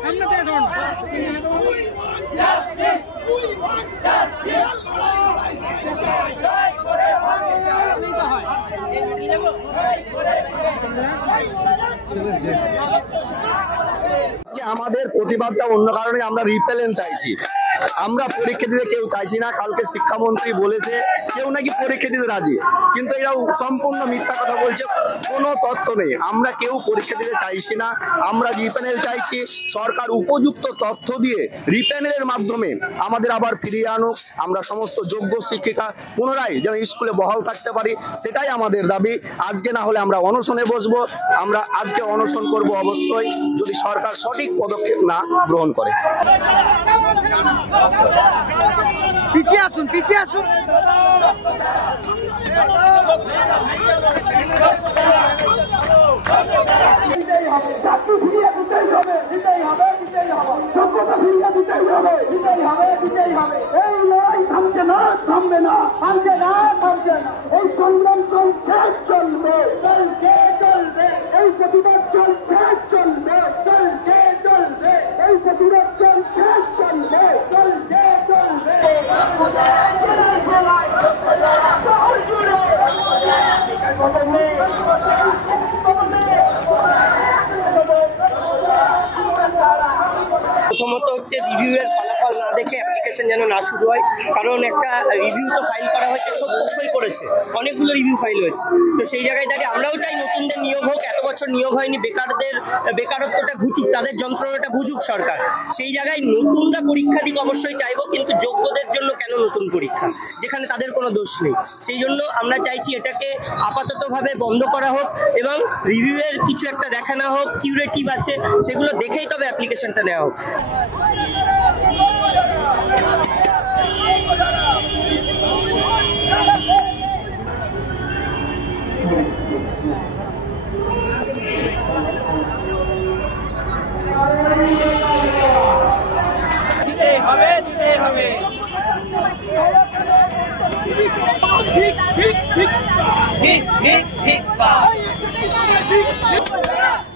সামনে থেকে আমাদের প্রতিবাদটা অন্য কারণে আমরা রিপেলেন্ট চাইছি। আমরা পরীক্ষা দিতে কেউ চাইছি না। কালকে শিক্ষামন্ত্রী বলেছে কেউ নাকি পরীক্ষা দিতে রাজি, কিন্তু এরা সম্পূর্ণ মিথ্যা কথা বলছে, কোনো তথ্য নেই। আমরা কেউ পরীক্ষা দিতে চাইছি না, আমরা রিপ্যানেল চাইছি। সরকার উপযুক্ত তথ্য দিয়ে রিপ্যানেলের মাধ্যমে আমাদের আবার ফিরিয়ে আনুক। আমরা সমস্ত যোগ্য শিক্ষিকা পুনরায় যেন স্কুলে বহাল থাকতে পারি, সেটাই আমাদের দাবি। আজকে না হলে আমরা অনশনে বসবো। আমরা আজকে অনশন করব অবশ্যই, যদি সরকার সঠিক পদক্ষেপ না গ্রহণ করে। পিছিয়ে আসুন, পিছিয়ে আসুন। এই লড়াই থামছে না, থামবে না, থামছে না, থামছে না। এই সংগ্রাম চলছে, চলবে, চলছে, চলবে। এই প্রতিবাদ চলছে, চলবে, চলছে, চলবে। এই প্রতিবাদ চলছে, চলবে, চলছে, চলবে। প্রথমত হচ্ছে রিভিউয়ের ফলাফল না দেখে অ্যাপ্লিকেশন যেন না শুরু হয়, কারণ একটা রিভিউ তো ফাইল করা হয়েছে, সব পক্ষই করেছে, অনেকগুলো রিভিউ ফাইল হয়েছে। তো সেই জায়গায় দাঁড়িয়ে আমরাও চাই নতুনদের নিয়োগ হোক, এত বছর নিয়োগ হয়নি, বেকারত্বটা ঘুচুক, তাদের যন্ত্রণাটা বুঝুক সরকার। সেই জায়গায় নতুনরা পরীক্ষা দিক অবশ্যই চাইবো, কিন্তু যোগ্যদের জন্য কেন নতুন পরীক্ষা, যেখানে তাদের কোনো দোষ নেই। সেই জন্য আমরা চাইছি এটাকে আপাততভাবে বন্ধ করা হোক এবং রিভিউয়ের কিছু একটা দেখানো হোক, কিউরেটিভ আছে সেগুলো দেখেই তবে অ্যাপ্লিকেশনটা নেওয়া হোক। দিতেই হবে, দিতেই হবে। ঠিক ঠিক ঠিক ঠিক ঠিক ঠিক ঠিক।